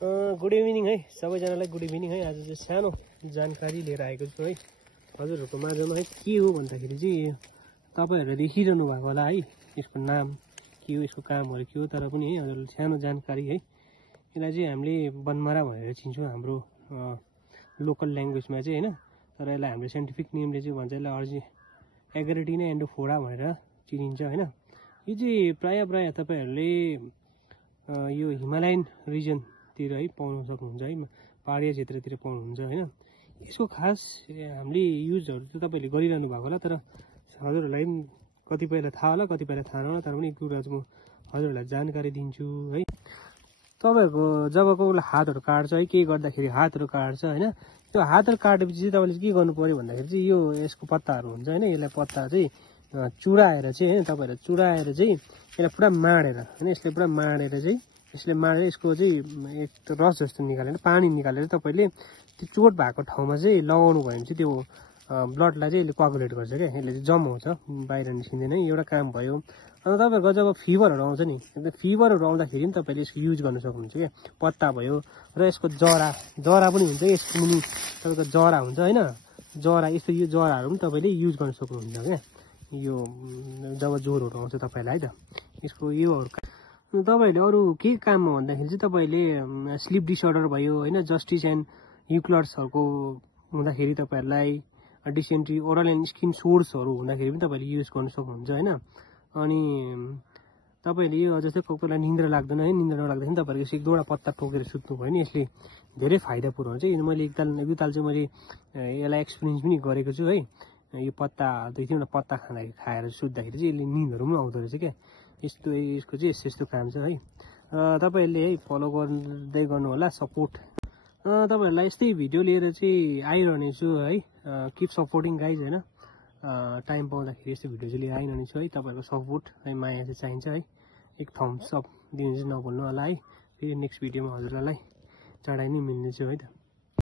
Good evening है सबैजनालाई good evening है। आज चाहिँ सानो जानकारी लिएर आएको छु है हजुरहरूको माझमा है। के हो भन्दाखेरि चाहिँ तपाईँहरूले देखिरहनु भएको होला है, यसको नाम के हो, यसको कामहरू के हो, तर पनि है हजुरहरूले सानो जानकारी है। यसलाई चाहिँ हामीले बनमारा भनेर चिन्छौँ हाम्रो लोकल ल्याङ्ग्वेजमा चाहिँ होइन, तर यसलाई हाम्रो साइन्टिफिक नेमले चाहिँ भन्छ यसलाई एगरेटिना एन्डोफोरा भनेर चिनिन्छ होइन। यो चाहिँ प्रायः तपाईँहरूले यो हिमालयन रिजनतिर है पाउन सक्नुहुन्छ है, पहाडिया क्षेत्रतिर पाउनुहुन्छ होइन। यसको खास हामीले युजहरू चाहिँ तपाईँहरूले गरिरहनु भएको होला, तर हजुरहरूलाई पनि कतिपयलाई थाहा होला कतिपयलाई थाहा नहोला, तर पनि एक कुरा चाहिँ म हजुरहरूलाई जानकारी दिन्छु है। तपाईँहरूको जब कोही हातहरू काट्छ है, के गर्दाखेरि हातहरू काट्छ होइन, त्यो हातहरू काटेपछि चाहिँ तपाईँले के गर्नु पऱ्यो भन्दाखेरि चाहिँ यो यसको पत्ताहरू हुन्छ होइन, यसलाई पत्ता चाहिँ चुडाएर चाहिँ होइन, तपाईँहरूले चुडाएर चाहिँ यसलाई पुरा माडेर होइन, यसले पुरा माडेर चाहिँ यसको चाहिँ एक रस जस्तो निकालेर पानी निकालेर तपाईँले त्यो चोट भएको ठाउँमा चाहिँ लगाउनु भयो भने चाहिँ त्यो ब्लडलाई चाहिँ यसले कोअगुलेट गर्छ क्या, यसले चाहिँ जमाउँछ, बाहिर निस्किँदैन। एउटा काम भयो। अन्त तपाईँहरूको जब फिभरहरू आउँछ नि, फिभरहरू आउँदाखेरि पनि तपाईँले यसको युज गर्न सक्नुहुन्छ क्या। पत्ता भयो र यसको जरा पनि हुन्छ, यसको मुनि तपाईँको जरा हुन्छ होइन, जरा यस्तो यो जराहरू पनि तपाईँले युज गर्न सक्नुहुन्छ क्या। यो जब ज्वरोहरू आउँछ तपाईँलाई है त, यसको योहरू तपाईँहरूले अरू के काममा भन्दाखेरि चाहिँ तपाईँले स्लिप डिसअर्डर भयो होइन, जस्टिस एन्ड युक्लर्सहरूको हुँदाखेरि तपाईँहरूलाई डिसेन्ट्री, ओरल एन्ड स्किन सोर्सहरू हुँदाखेरि पनि तपाईँले युज गर्न सक्नुहुन्छ होइन। अनि तपाईँहरूले यो जस्तै कोही कोहीलाई निन्द्रा लाग्दैन है, निन्द्रा नलाग्दाखेरि तपाईँहरूले एक दुईवटा पत्ता टोकेर सुत्नु भयो भने यसले धेरै फाइदा पुऱ्याउँछ। मैले एक ताल चाहिँ मैले यसलाई एक्सपिरियन्स पनि गरेको छु है। यो पत्ता 2-3वटा पत्ता खाएर सुत्दाखेरि चाहिँ यसले निन्दहरू पनि आउँदो रहेछ क्या। यसको चाहिँ यस्तो काम छ है। तपाईँहरूले है फलो गर्दै गर्नु होला, सपोर्ट तपाईँहरूलाई यस्तै भिडियो लिएर चाहिँ आइरहने छु है। किप सपोर्टिङ गाइज होइन, टाइम पाउँदाखेरि यस्तो भिडियो चाहिँ लिएर आइरहने छु है। तपाईँहरूको सपोर्ट है, माया चाहिँ चाहिन्छ है। एक थम्स अप दिनु चाहिँ नभुल्नु होला है। फेरि नेक्स्ट भिडियोमा हजुरलाई चाँडै नै मिल्नेछु है त।